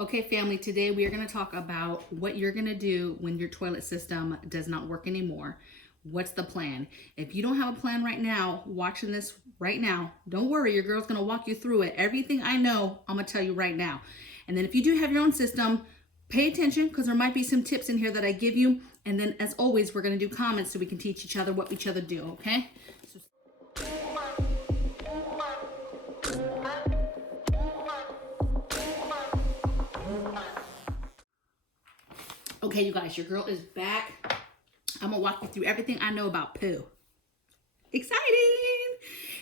Okay, family, today we are going to talk about what you're going to do when your toilet system does not work anymore. What's the plan? If you don't have a plan right now, watching this right now, don't worry, your girl's going to walk you through it. Everything I know, I'm going to tell you right now. And then if you do have your own system, pay attention because there might be some tips in here that I give you. And then as always, we're going to do comments so we can teach each other what each other do, okay? Okay, you guys, your girl is back. I'm gonna walk you through everything I know about poo. Exciting!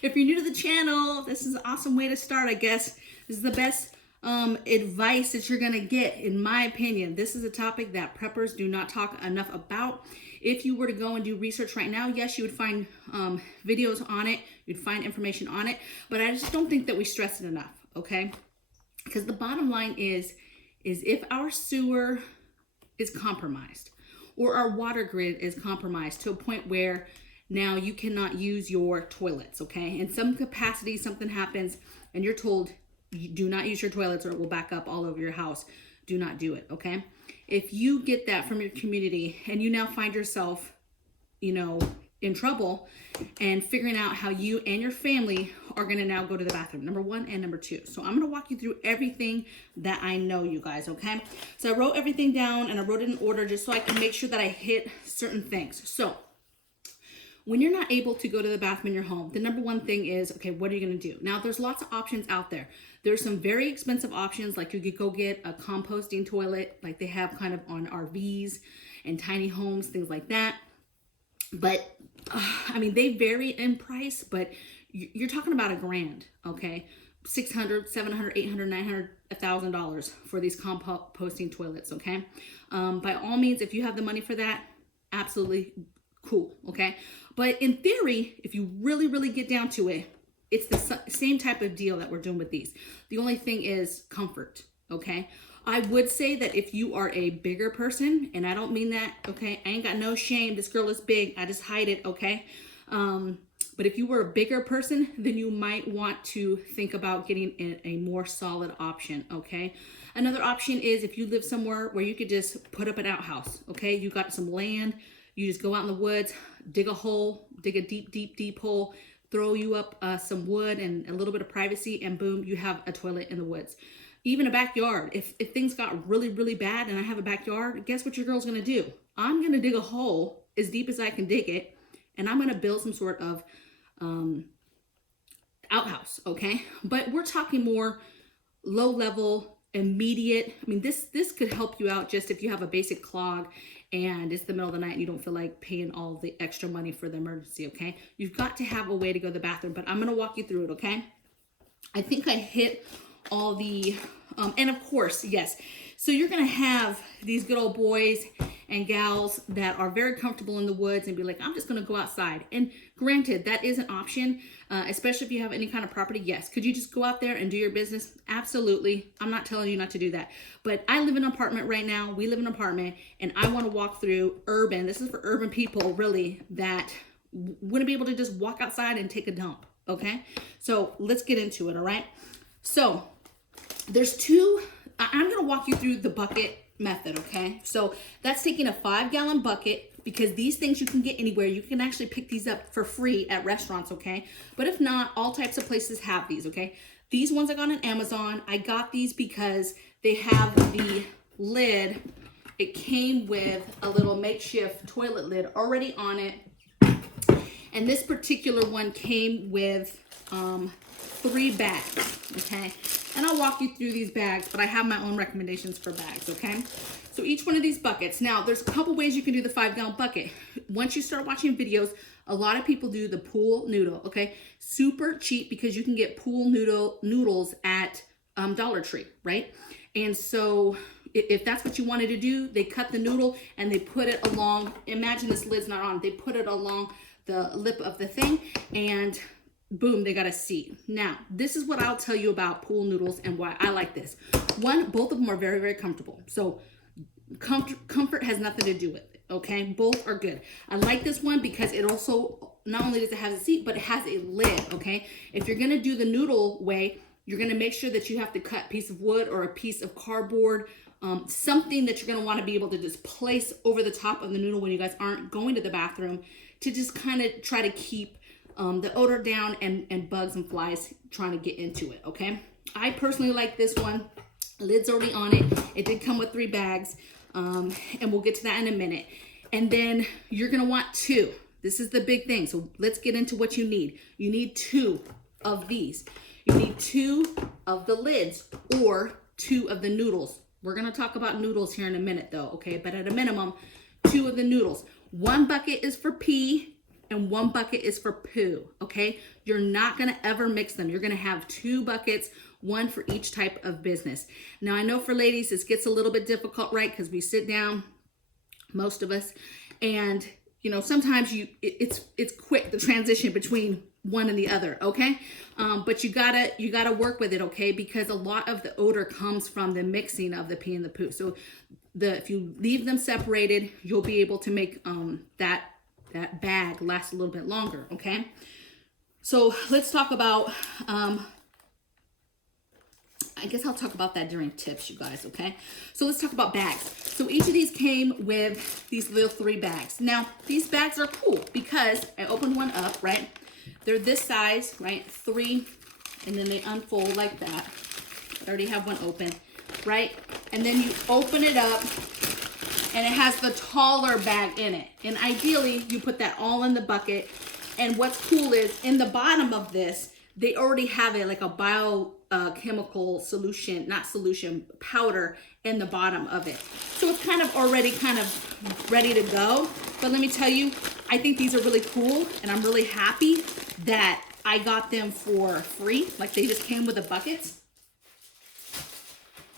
If you're new to the channel, this is an awesome way to start, I guess. This is the best advice that you're gonna get, in my opinion. This is a topic that preppers do not talk enough about. If you were to go and do research right now, yes, you would find videos on it, you'd find information on it, but I just don't think that we stress it enough, okay? Because the bottom line is if our sewer is compromised or our water grid is compromised to a point where now you cannot use your toilets, okay? In some capacity, something happens and you're told you do not use your toilets or it will back up all over your house. Do not do it, okay? If you get that from your community and you now find yourself, in trouble and figuring out how you and your family are going to now go to the bathroom, number one and number two. So I'm going to walk you through everything that I know, you guys, okay? So I wrote everything down and I wrote it in order just so I can make sure that I hit certain things. So when you're not able to go to the bathroom in your home, the number one thing is, okay, what are you going to do? Now, there's lots of options out there. There's some very expensive options, like you could go get a composting toilet, like they have kind of on RVs and tiny homes, things like that. But they vary in price, but you're talking about $1,000, okay? $600, $700, $800, $900, $1,000 for these composting toilets, okay? By all means, if you have the money for that, absolutely cool, okay? But in theory, if you really, really get down to it, it's the same type of deal that we're doing with these. The only thing is comfort, okay? I would say that if you are a bigger person, and I don't mean that, okay? I ain't got no shame. This girl is big. I just hide it, okay? But if you were a bigger person, then you might want to think about getting a more solid option, okay? Another option is if you live somewhere where you could just put up an outhouse, okay? You got some land. You just go out in the woods, dig a hole, dig a deep, deep, deep hole, throw you up some wood and a little bit of privacy, and boom, you have a toilet in the woods. Even a backyard. If things got really, really bad and I have a backyard, guess what your girl's gonna do? I'm gonna dig a hole as deep as I can dig it, and I'm gonna build some sort of outhouse, okay? But we're talking more low level, immediate. This could help you out just if you have a basic clog and it's the middle of the night and you don't feel like paying all the extra money for the emergency, okay? You've got to have a way to go to the bathroom, but I'm gonna walk you through it, okay? I think I hit all the, and of course, yes. So you're gonna have these good old boys and gals that are very comfortable in the woods and be like, I'm just gonna go outside. And granted, that is an option, especially if you have any kind of property. Yes, could you just go out there and do your business? Absolutely. I'm not telling you not to do that. But I live in an apartment right now. We live in an apartment, and I wanna walk through urban. This is for urban people, really, that wouldn't be able to just walk outside and take a dump, okay? So let's get into it, all right? So there's two, I'm gonna walk you through the bucket method, okay? So that's taking a 5-gallon bucket, because these things you can get anywhere. You can actually pick these up for free at restaurants, okay? But if not, all types of places have these, okay? These ones I got on Amazon. I got these because they have the lid. It came with a little makeshift toilet lid already on it. And this particular one came with 3 bags, okay? And I'll walk you through these bags, but I have my own recommendations for bags, okay? So each one of these buckets. Now, there's a couple ways you can do the 5-gallon bucket. Once you start watching videos, a lot of people do the pool noodle, okay? Super cheap because you can get pool noodles at Dollar Tree, right? And so if that's what you wanted to do, they cut the noodle and they put it along, imagine this lid's not on, they put it along the lip of the thing, and boom, they got a seat. Now, this is what I'll tell you about pool noodles and why I like this. One, both of them are very, very comfortable. So comfort has nothing to do with it, okay? Both are good. I like this one because it also, not only does it have a seat, but it has a lid, okay? If you're gonna do the noodle way, You're gonna make sure that you have to cut a piece of wood or a piece of cardboard, something that you're gonna wanna be able to just place over the top of the noodle when you guys aren't going to the bathroom, to just kind of try to keep the odor down and bugs and flies trying to get into it, okay? I personally like this one. Lid's already on it. It did come with 3 bags, and we'll get to that in a minute. And then you're gonna want 2. This is the big thing. So let's get into what you need. You need 2 of these. You need 2 of the lids or 2 of the noodles. We're gonna talk about noodles here in a minute though, okay? But at a minimum, 2 of the noodles. 1 bucket is for pee and 1 bucket is for poo, okay? You're not gonna ever mix them. You're gonna have 2 buckets, 1 for each type of business. Now I know for ladies, this gets a little bit difficult, right? Because we sit down, most of us, and you know, sometimes it's quick, the transition between one and the other, okay? But you gotta work with it, okay? Because a lot of the odor comes from the mixing of the pee and the poo. So if you leave them separated, you'll be able to make that bag last a little bit longer, okay? So let's talk about, I guess I'll talk about that during tips, you guys, okay? So let's talk about bags. So each of these came with these little 3 bags. Now, these bags are cool because I opened one up, right? They're this size, right? 3, and then they unfold like that. I already have one open, right? And then you open it up, and it has the taller bag in it. And ideally, you put that all in the bucket. And what's cool is in the bottom of this, they already have it like a biochemical solution, not solution, powder in the bottom of it. So it's kind of already ready to go. But let me tell you, I think these are really cool, and I'm really happy that I got them for free. Like they just came with the buckets.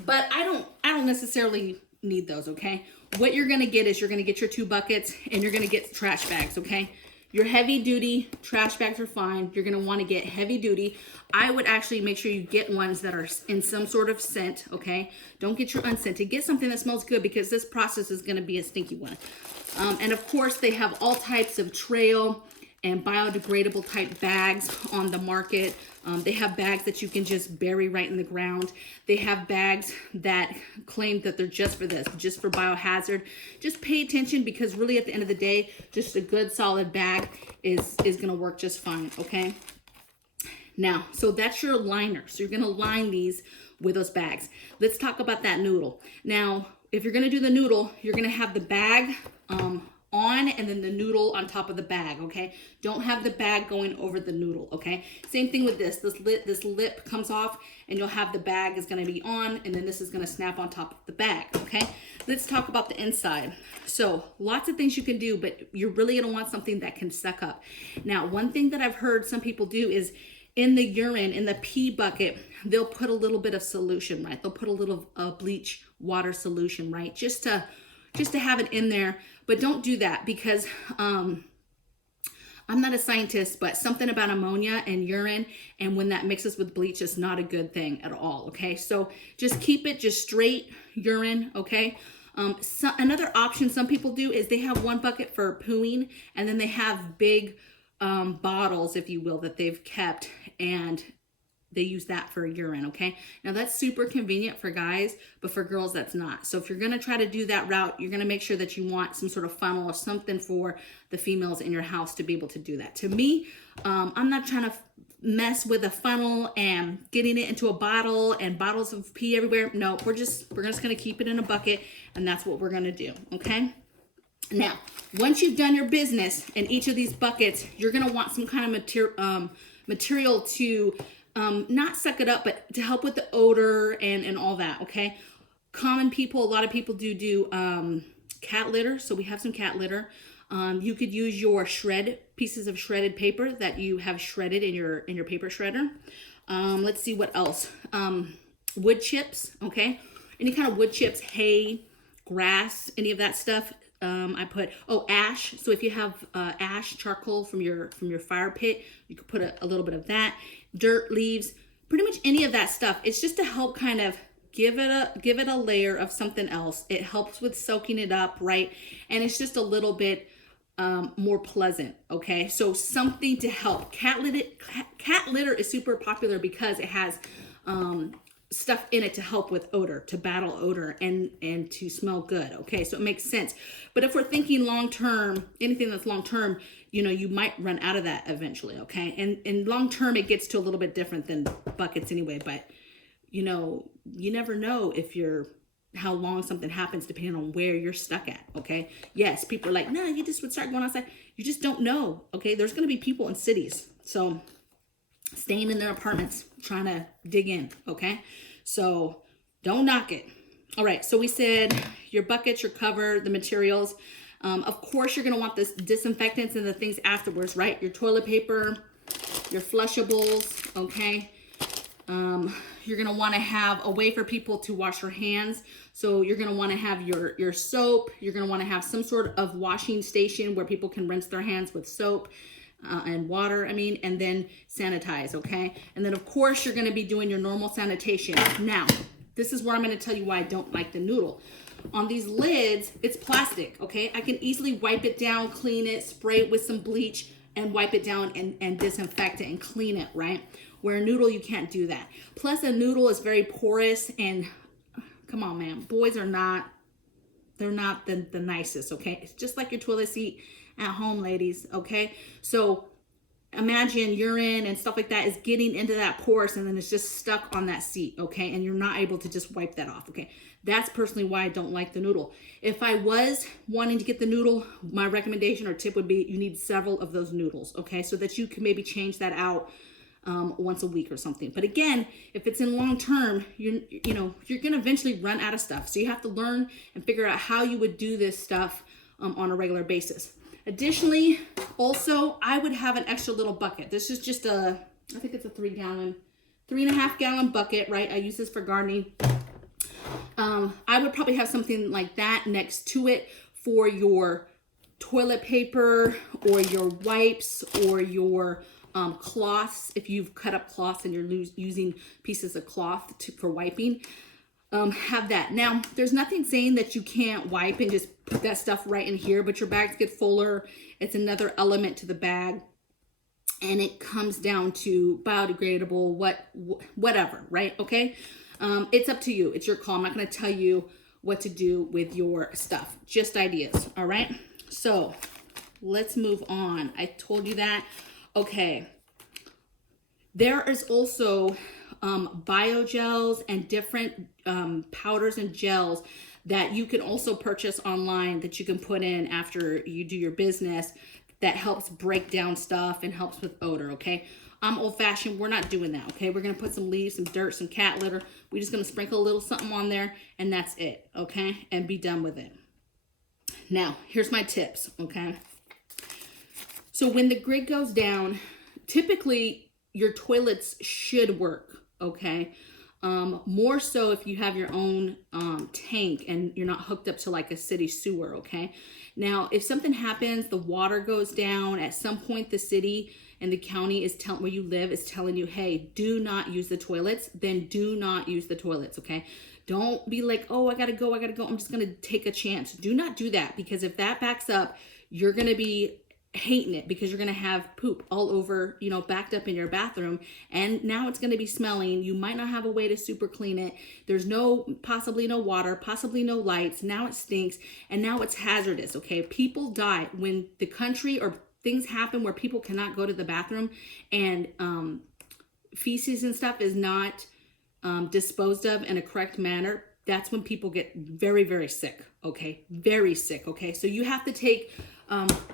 But I don't necessarily need those, okay? What you're gonna get is you're gonna get your 2 buckets and you're gonna get trash bags, okay? Your heavy duty trash bags are fine. You're gonna wanna get heavy duty. I would actually make sure you get ones that are in some sort of scent, okay? Don't get your unscented. Get something that smells good because this process is gonna be a stinky one. And of course, they have all types of trail and biodegradable type bags on the market. They have bags that you can just bury right in the ground. They have bags that claim that they're just for this, just for biohazard. Just pay attention because really at the end of the day, just a good solid bag is gonna work just fine, okay? Now, so that's your liner. So you're gonna line these with those bags. Let's talk about that noodle. Now, if you're gonna do the noodle, you're gonna have the bag on and then the noodle on top of the bag, okay? Don't have the bag going over the noodle, okay? Same thing with this lip comes off and you'll have the bag is gonna be on and then this is gonna snap on top of the bag, okay? Let's talk about the inside. So lots of things you can do, but you're really gonna want something that can suck up. Now, one thing that I've heard some people do is in the urine, in the pee bucket, they'll put a little bit of solution, right? They'll put a little bleach water solution, right? Just to have it in there. But don't do that because I'm not a scientist, but something about ammonia and urine and when that mixes with bleach is not a good thing at all, okay? So just keep it just straight urine, okay? So another option some people do is they have 1 bucket for pooing and then they have big bottles, if you will, that they've kept and they use that for urine, okay? Now that's super convenient for guys, but for girls that's not. So if you're gonna try to do that route, you're gonna make sure that you want some sort of funnel or something for the females in your house to be able to do that. To me, I'm not trying to mess with a funnel and getting it into a bottle and bottles of pee everywhere. No, we're just gonna keep it in a bucket and that's what we're gonna do, okay? Now, once you've done your business in each of these buckets, you're gonna want some kind of material to not suck it up, but to help with the odor and all that, okay? Common people, a lot of people do cat litter, so we have some cat litter. You could use your pieces of shredded paper that you have shredded in your paper shredder. Let's see what else. Wood chips, okay? Any kind of wood chips, hay, grass, any of that stuff. I put ash. So if you have ash charcoal from your fire pit, you could put a little bit of that. Dirt, leaves, pretty much any of that stuff. It's just to help kind of give it a layer of something else. It helps with soaking it up, right? And it's just a little bit more pleasant, okay? So something to help. Cat litter is super popular because it has stuff in it to help with odor, to battle odor, and to smell good. Okay, so it makes sense. But if we're thinking long term, anything that's long term, you know, you might run out of that eventually. Okay, and long term it gets to a little bit different than buckets anyway. But you know, you never know if you're how long something happens depending on where you're stuck at. Okay, yes, people are like, no, you just would start going outside. You just don't know. Okay, there's going to be people in cities, so staying in their apartments trying to dig in. Okay, so don't knock it. All right, so we said your buckets, your cover, the materials. Of course, you're going to want this disinfectants and the things afterwards, right? Your toilet paper, your flushables. Okay, you're going to want to have a way for people to wash their hands. So you're going to want to have your soap. You're going to want to have some sort of washing station where people can rinse their hands with soap and water, and then sanitize, okay? And then, of course, you're going to be doing your normal sanitation. Now, this is where I'm going to tell you why I don't like the noodle. On these lids, it's plastic, okay? I can easily wipe it down, clean it, spray it with some bleach, and wipe it down and disinfect it and clean it, right? Where a noodle, you can't do that. Plus, a noodle is very porous, and come on, man, boys are not, they're not the nicest, okay? It's just like your toilet seat at home, ladies, okay? So imagine urine and stuff like that is getting into that porous, and then it's just stuck on that seat, okay? And you're not able to just wipe that off, okay? That's personally why I don't like the noodle. If I was wanting to get the noodle, my recommendation or tip would be you need several of those noodles, okay? So that you can maybe change that out once a week or something. But again, if it's in long term, you're going to eventually run out of stuff. So you have to learn and figure out how you would do this stuff on a regular basis. Additionally, also, I would have an extra little bucket. This is just I think it's a 3.5 gallon bucket, right? I use this for gardening. I would probably have something like that next to it for your toilet paper or your wipes or your cloths. If you've cut up cloths and you're using pieces of cloth for wiping, have that. Now, there's nothing saying that you can't wipe and just put that stuff right in here, but your bags get fuller. It's another element to the bag, and it comes down to biodegradable, whatever, right? Okay. It's up to you. It's your call. I'm not going to tell you what to do with your stuff, just ideas. All right. So let's move on. I told you that. Okay. There is also biogels and different powders and gels that you can also purchase online that you can put in after you do your business that helps break down stuff and helps with odor, okay? I'm old-fashioned. We're not doing that, okay? We're going to put some leaves, some dirt, some cat litter. We're just going to sprinkle a little something on there, and that's it, okay? And be done with it. Now, here's my tips, okay? So when the grid goes down, typically your toilets should work, okay? More so if you have your own tank and you're not hooked up to like a city sewer, okay? Now, if something happens, the water goes down, at some point the city and the county is telling where you live is telling you, hey, do not use the toilets, then do not use the toilets, okay? Don't be like, oh, I gotta go, I'm just gonna take a chance. Do not do that, because if that backs up, you're gonna be hating it, because you're gonna have poop all over, backed up in your bathroom, and now it's gonna be smelling. You might not have a way to super clean it. There's possibly no water, possibly no lights. Now it stinks, and now it's hazardous, okay? People die when the country or things happen where people cannot go to the bathroom, and feces and stuff is not disposed of in a correct manner. That's when people get very, very sick, okay? Very sick, okay? So you have to take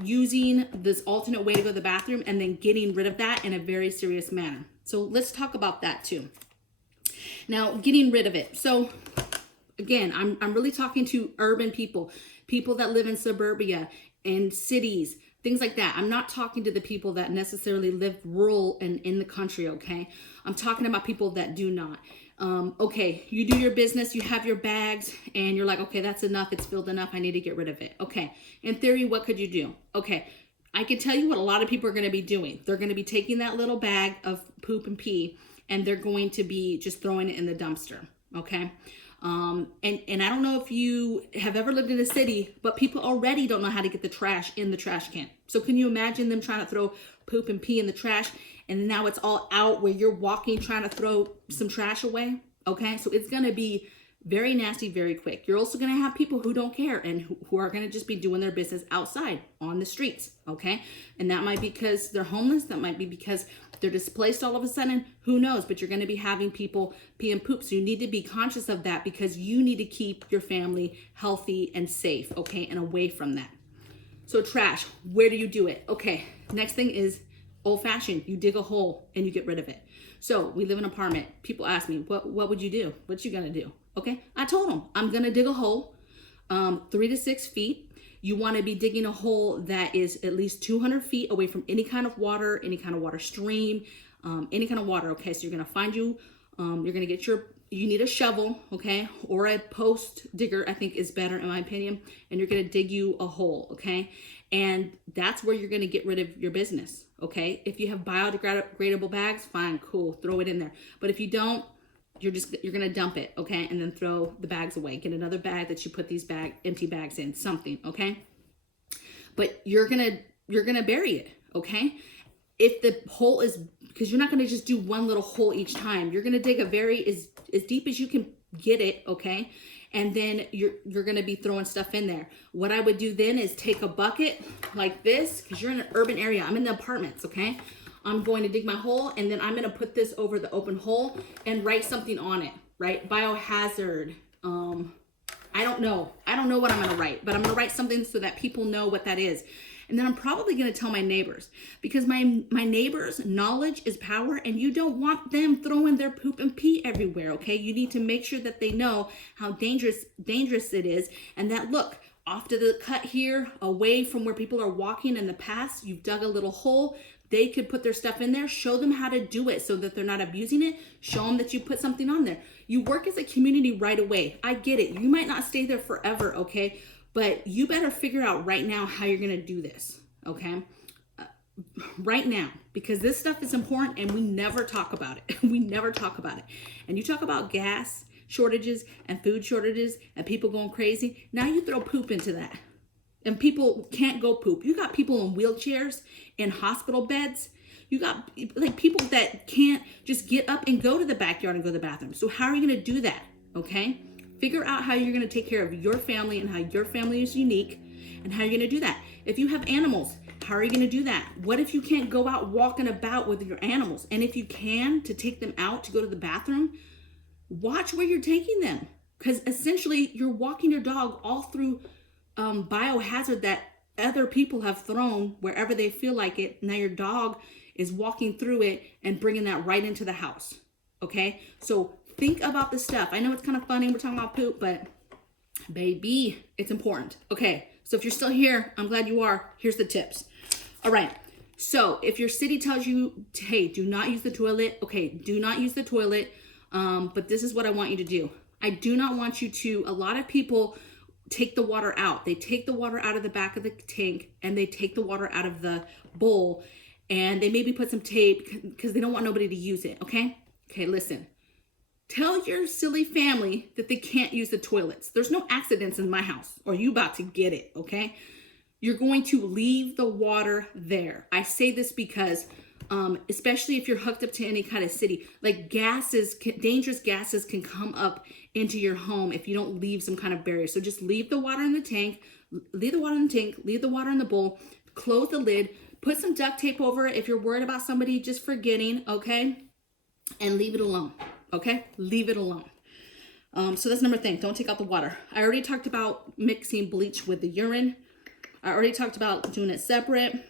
using this alternate way to go to the bathroom and then getting rid of that in a very serious manner. So let's talk about that too. Now, getting rid of it. So again, I'm really talking to urban people that live in suburbia and cities, things like that. I'm not talking to the people that necessarily live rural and in the country, okay? I'm talking about people that do not. Okay, you do your business, you have your bags, and you're like, okay, that's enough, it's filled enough, I need to get rid of it. Okay, in theory, what could you do? Okay, I can tell you what a lot of people are going to be doing. They're going to be taking that little bag of poop and pee, and they're going to be just throwing it in the dumpster, okay? And I don't know if you have ever lived in a city, but people already don't know how to get the trash in the trash can. So can you imagine them trying to throw poop and pee in the trash, and now it's all out where you're walking trying to throw some trash away. Okay, so it's gonna be very nasty, very quick. You're also gonna have people who don't care and who are gonna just be doing their business outside on the streets, okay? And that might be because they're homeless, that might be because they're displaced all of a sudden, who knows? But you're gonna be having people pee and poop. So you need to be conscious of that because you need to keep your family healthy and safe, okay? And away from that. So trash, where do you do it? Okay, next thing is old fashioned. You dig a hole and you get rid of it. So we live in an apartment. People ask me, what would you do? What you gonna do? Okay, I told them I'm gonna dig a hole 3 to 6 feet. You wanna be digging a hole that is at least 200 feet away from any kind of water stream, any kind of water, okay? So you're gonna find you're gonna get you need a shovel, okay? Or a post digger, I think is better in my opinion. And you're gonna dig you a hole, okay? And that's where you're gonna get rid of your business, okay? If you have biodegradable bags, fine, cool, throw it in there. But if you don't, you're gonna dump it, okay? And then throw the bags away. Get another bag that you put these empty bags in, something, okay? But you're gonna bury it, okay? If the hole is, because you're not gonna just do one little hole each time. You're gonna dig as deep as you can get it, okay? And then you're gonna be throwing stuff in there. What I would do then is take a bucket like this, because you're in an urban area. I'm in the apartments, okay? I'm going to dig my hole, and then I'm gonna put this over the open hole and write something on it, right? Biohazard, I don't know what I'm gonna write, but I'm gonna write something so that people know what that is. And then I'm probably gonna tell my neighbors, because my neighbors' knowledge is power, and you don't want them throwing their poop and pee everywhere, okay? You need to make sure that they know how dangerous it is, and that, look, off to the cut here, away from where people are walking in the past, you've dug a little hole. They could put their stuff in there. Show them how to do it so that they're not abusing it. Show them that you put something on there. You work as a community right away. I get it. You might not stay there forever, okay? But you better figure out right now how you're gonna do this, okay? Right now, because this stuff is important and we never talk about it. We never talk about it. And you talk about gas shortages and food shortages and people going crazy. Now you throw poop into that. And people can't go poop. You got people in wheelchairs, in hospital beds. You got like people that can't just get up and go to the backyard and go to the bathroom. So how are you gonna do that, okay? Figure out how you're gonna take care of your family and how your family is unique and how you're gonna do that. If you have animals, how are you gonna do that? What if you can't go out walking about with your animals? And if you can, to take them out to go to the bathroom, watch where you're taking them. Because essentially you're walking your dog all through biohazard that other people have thrown wherever they feel like it. Now your dog is walking through it and bringing that right into the house, okay? So think about this stuff. I know it's kind of funny, we're talking about poop, but baby, it's important. Okay, so if you're still here, I'm glad you are. Here's the tips. All right, so if your city tells you, hey, do not use the toilet, okay, do not use the toilet, but this is what I want you to do. I do not want you to, a lot of people take the water out. They take the water out of the back of the tank and they take the water out of the bowl and they maybe put some tape because they don't want nobody to use it, okay? Okay, listen. Tell your silly family that they can't use the toilets. There's no accidents in my house or you about to get it, okay? You're going to leave the water there. I say this because especially if you're hooked up to any kind of city, like dangerous gases can come up into your home if you don't leave some kind of barrier. So just leave the water in the tank, leave the water in the bowl, close the lid, put some duct tape over it if you're worried about somebody just forgetting, okay? And leave it alone, okay? Leave it alone. So that's number thing, don't take out the water. I already talked about mixing bleach with the urine. I already talked about doing it separate.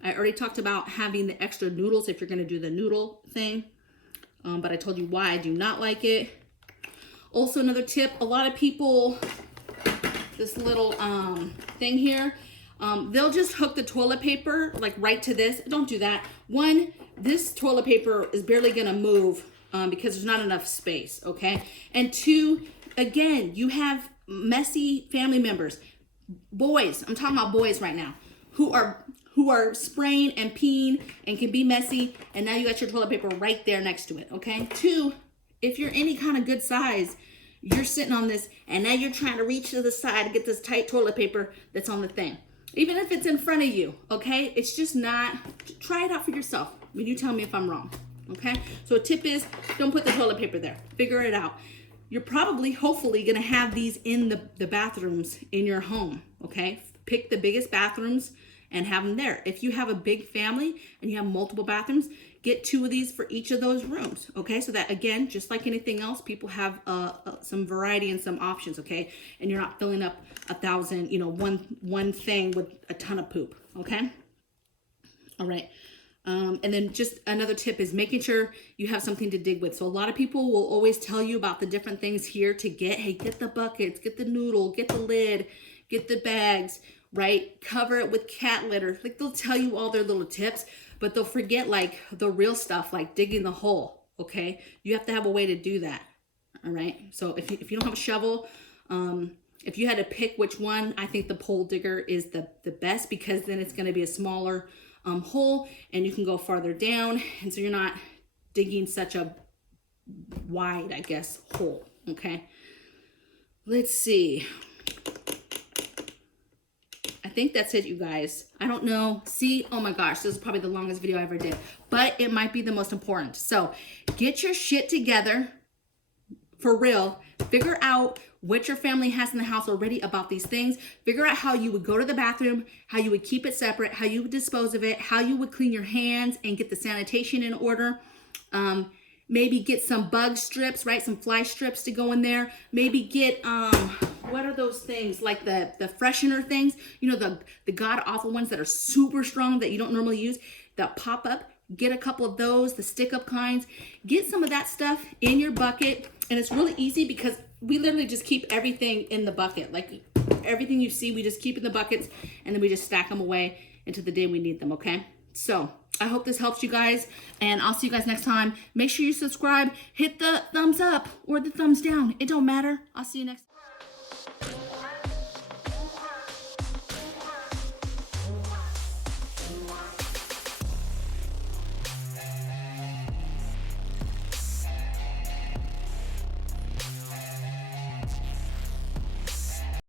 I already talked about having the extra noodles if you're gonna do the noodle thing. But I told you why I do not like it. Also, another tip, a lot of people, this little thing here, they'll just hook the toilet paper like right to this. Don't do that. One, this toilet paper is barely gonna move because there's not enough space, okay? And two, again, you have messy family members, boys, I'm talking about boys right now, who are spraying and peeing and can be messy, and now you got your toilet paper right there next to it, okay? Two, if you're any kind of good size, you're sitting on this, and now you're trying to reach to the side to get this tight toilet paper that's on the thing. Even if it's in front of you, okay? It's just not, try it out for yourself. When you tell me if I'm wrong, okay? So a tip is, don't put the toilet paper there. Figure it out. You're probably, hopefully, gonna have these in the bathrooms in your home, okay? Pick the biggest bathrooms and have them there. If you have a big family and you have multiple bathrooms, get 2 of these for each of those rooms, okay? So that, again, just like anything else, people have some variety and some options, okay? And you're not filling up 1,000, you know, one thing with a ton of poop, okay? All right. And then just another tip is making sure you have something to dig with. So a lot of people will always tell you about the different things here to get. Hey, get the buckets, get the noodle, get the lid, get the bags, right? Cover it with cat litter. Like, they'll tell you all their little tips, but they'll forget like the real stuff, like digging the hole, okay? You have to have a way to do that, all right? So if you don't have a shovel, if you had to pick which one, I think the pole digger is the best, because then it's gonna be a smaller hole and you can go farther down, and so you're not digging such a wide, I guess, hole, okay? Let's see. I think that's it, you guys. I don't know. See, oh my gosh, this is probably the longest video I ever did, but it might be the most important. So get your shit together for real. Figure out what your family has in the house already about these things. Figure out how you would go to the bathroom, how you would keep it separate, how you would dispose of it, how you would clean your hands and get the sanitation in order. Maybe get some bug strips, right? Some fly strips to go in there. Maybe get, what are those things? Like the freshener things, you know, the god awful ones that are super strong that you don't normally use, that pop up. Get a couple of those, the stick up kinds. Get some of that stuff in your bucket. And it's really easy because we literally just keep everything in the bucket. Like everything you see, we just keep in the buckets and then we just stack them away until the day we need them, okay? So I hope this helps you guys, and I'll see you guys next time. Make sure you subscribe, hit the thumbs up or the thumbs down. It don't matter. I'll see you next time.